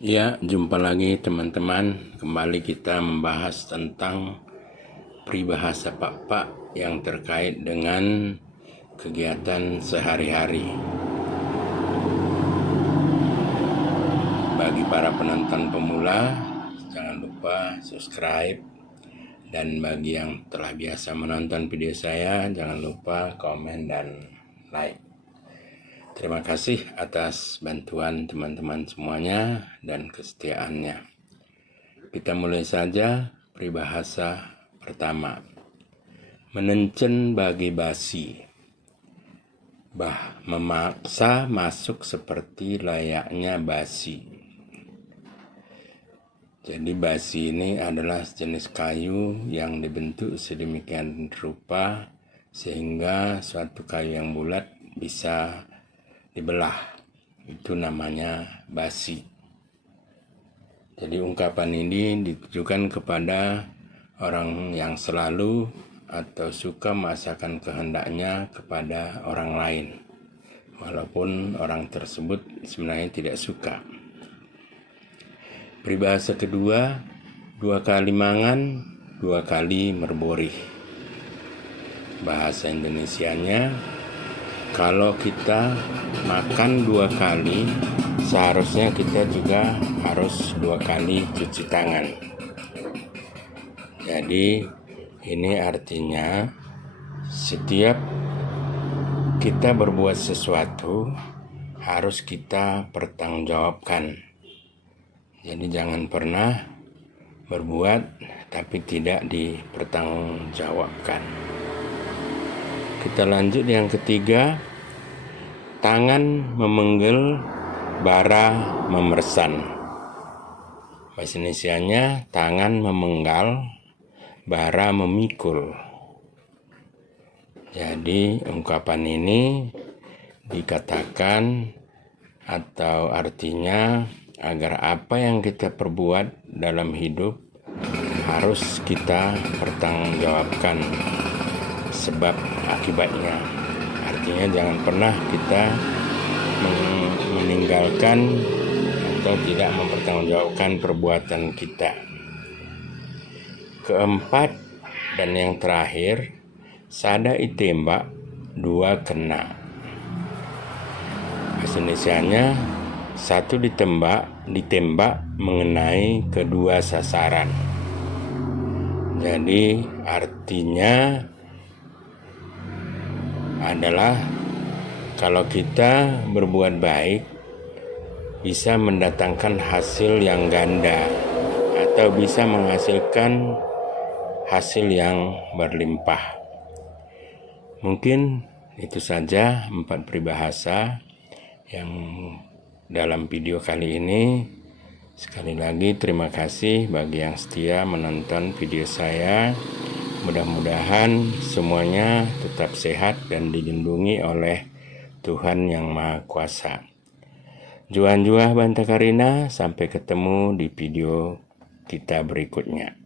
Ya, jumpa lagi teman-teman. Kembali kita membahas tentang peribahasa Pak yang terkait dengan kegiatan sehari-hari. Bagi para penonton pemula, jangan lupa subscribe. Dan bagi yang telah biasa menonton video saya, jangan lupa komen dan like. Terima kasih atas bantuan teman-teman semuanya dan kesetiaannya. Kita mulai saja peribahasa pertama. Menencen bagi basi, memaksa masuk seperti layaknya basi. Jadi basi ini adalah jenis kayu yang dibentuk sedemikian rupa sehingga suatu kayu yang bulat bisa dibelah. Itu namanya basi. Jadi ungkapan ini ditujukan kepada orang yang selalu atau suka memaksakan kehendaknya kepada orang lain, walaupun orang tersebut sebenarnya tidak suka. Peribahasa kedua, 2 kali mangan, 2 kali merborih. Bahasa Indonesianya, kalau kita makan 2 kali, seharusnya kita juga harus 2 kali cuci tangan. Jadi ini artinya setiap kita berbuat sesuatu harus kita pertanggungjawabkan. Jadi jangan pernah berbuat tapi tidak dipertanggungjawabkan. Kita lanjut yang ketiga, tangan memenggel, bara memersan. Bahasa Indonesianya, tangan memenggal, bara memikul. Jadi ungkapan ini dikatakan atau artinya agar apa yang kita perbuat dalam hidup harus kita pertanggungjawabkan sebab akibatnya. Artinya jangan pernah kita meninggalkan atau tidak mempertanggungjawabkan perbuatan kita. Keempat dan yang terakhir, sada itembak, 2 kena. Bahasa Indonesianya, 1 ditembak mengenai kedua sasaran. Jadi artinya adalah kalau kita berbuat baik bisa mendatangkan hasil yang ganda atau bisa menghasilkan hasil yang berlimpah. Mungkin itu saja 4 peribahasa yang dalam video kali ini. Sekali lagi terima kasih bagi yang setia menonton video saya. Mudah-mudahan semuanya tetap sehat dan dilindungi oleh Tuhan Yang Maha Kuasa. Juan Juah Banta Karina, sampai ketemu di video kita berikutnya.